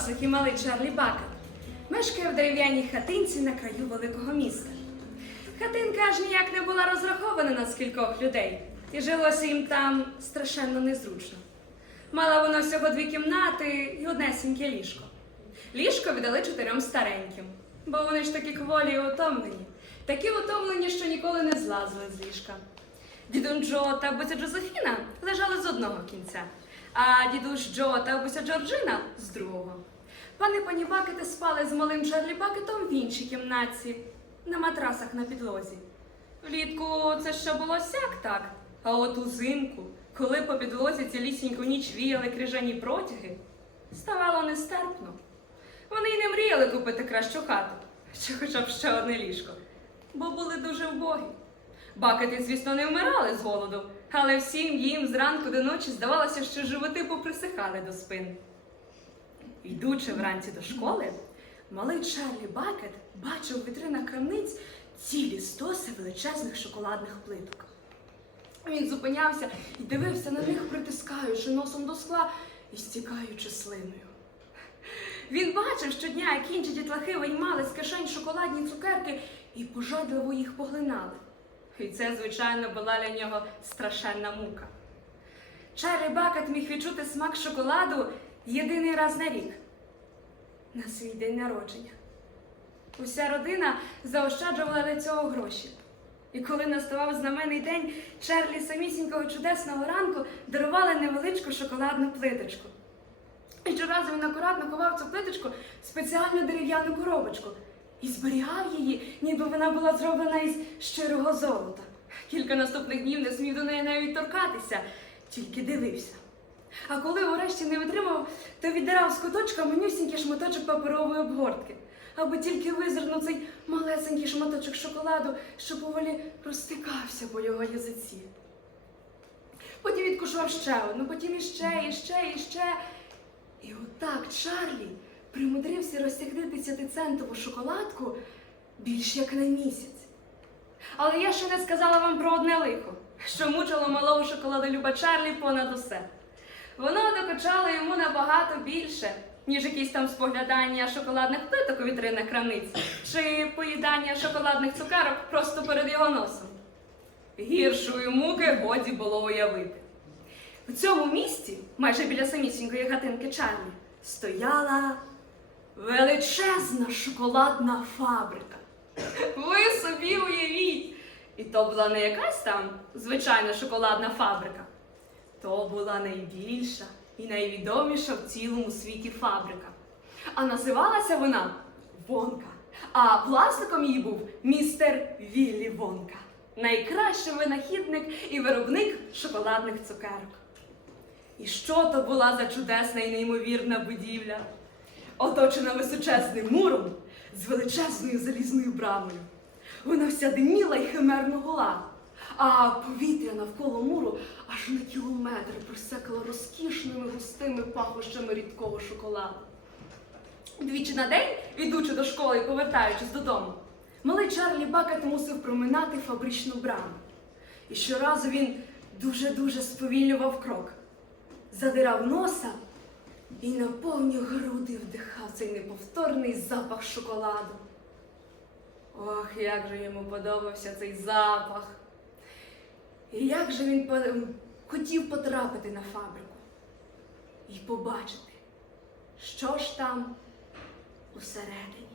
Йосик і малий Чарлі Бакет мешкає в дерев'яній хатинці на краю великого міста. Хатинка аж ніяк не була розрахована на скількох людей, і жилося їм там страшенно незручно. Мала вона всього дві кімнати і однесеньке ліжко. Ліжко віддали чотирьом стареньким, бо вони ж такі кволі і утомлені, такі утомлені, що ніколи не злазили з ліжка. Дідун Джо та бабуся Джозефіна лежали з одного кінця, а дідусь Джо та бабуся Джорджина з другого. Пани пані Бакети спали з малим Чарлі Бакетом в іншій кімнатці, на матрасах на підлозі. Влітку це ще було сяк так, а от узимку, коли по підлозі цілісіньку ніч віяли крижані протяги, ставало нестерпно. Вони й не мріяли купити кращу хату, чи хоча б ще одне ліжко, бо були дуже вбогі. Бакети, звісно, не вмирали з голоду, але всім їм зранку до ночі здавалося, що животи поприсихали до спин. Йдучи вранці до школи, малий Чарлі Бакет бачив у вітринах крамниць цілі стоси величезних шоколадних плиток. Він зупинявся і дивився на них, притискаючи носом до скла і стікаючи слиною. Він бачив щодня, як інші дітлахи виймали з кишень шоколадні цукерки і пожадливо їх поглинали. І це, звичайно, була для нього страшенна мука. Чарлі Бакет міг відчути смак шоколаду єдиний раз на рік на свій день народження. Уся родина заощаджувала для цього гроші. І коли наставав знаменний день, Чарлі самісінького чудесного ранку дарували невеличку шоколадну плиточку. І щоразу він акуратно ховав цю плиточку в спеціальну дерев'яну коробочку і зберігав її, ніби вона була зроблена із щирого золота. Кілька наступних днів не смів до неї навіть торкатися, тільки дивився. А коли урешті не витримав, то віддирав з куточка манюсінький шматочок паперової обгортки, аби тільки визирнув цей малесенький шматочок шоколаду, що поволі розтикався по його язиці. Потім відкушував ще одну, потім іще, іще, іще. І отак Чарлі примудрився розтягти десятицентову шоколадку більш як на місяць. Але я ще не сказала вам про одне лихо, що мучило малого шоколадолюба Чарлі понад усе. Воно докучало йому набагато більше, ніж якісь там споглядання шоколадних плиток у вітринах крамниць чи поїдання шоколадних цукерок просто перед його носом. Гіршої муки годі було уявити. У цьому місті, майже біля самісінької гатинки Чарлі, стояла величезна шоколадна фабрика. Ви собі уявіть! І то була не якась там звичайна шоколадна фабрика. То була найбільша і найвідоміша в цілому світі фабрика. А називалася вона Вонка. А власником її був містер Віллі Вонка, найкращий винахідник і виробник шоколадних цукерок. І що то була за чудесна і неймовірна будівля, оточена височезним муром з величезною залізною брамою. Вона вся диміла й химерно гола, а повітря навколо муру аж на кілометри просекало розкішними густими пахощами рідкого шоколаду. Двічі на день, ідучи до школи і повертаючись додому, малий Чарлі Бакет мусив проминати фабричну браму. І щоразу він дуже-дуже сповільнював крок, задирав носа і на повні груди вдихав цей неповторний запах шоколаду. Ох, як же йому подобався цей запах. І як же він хотів потрапити на фабрику і побачити, що ж там усередині.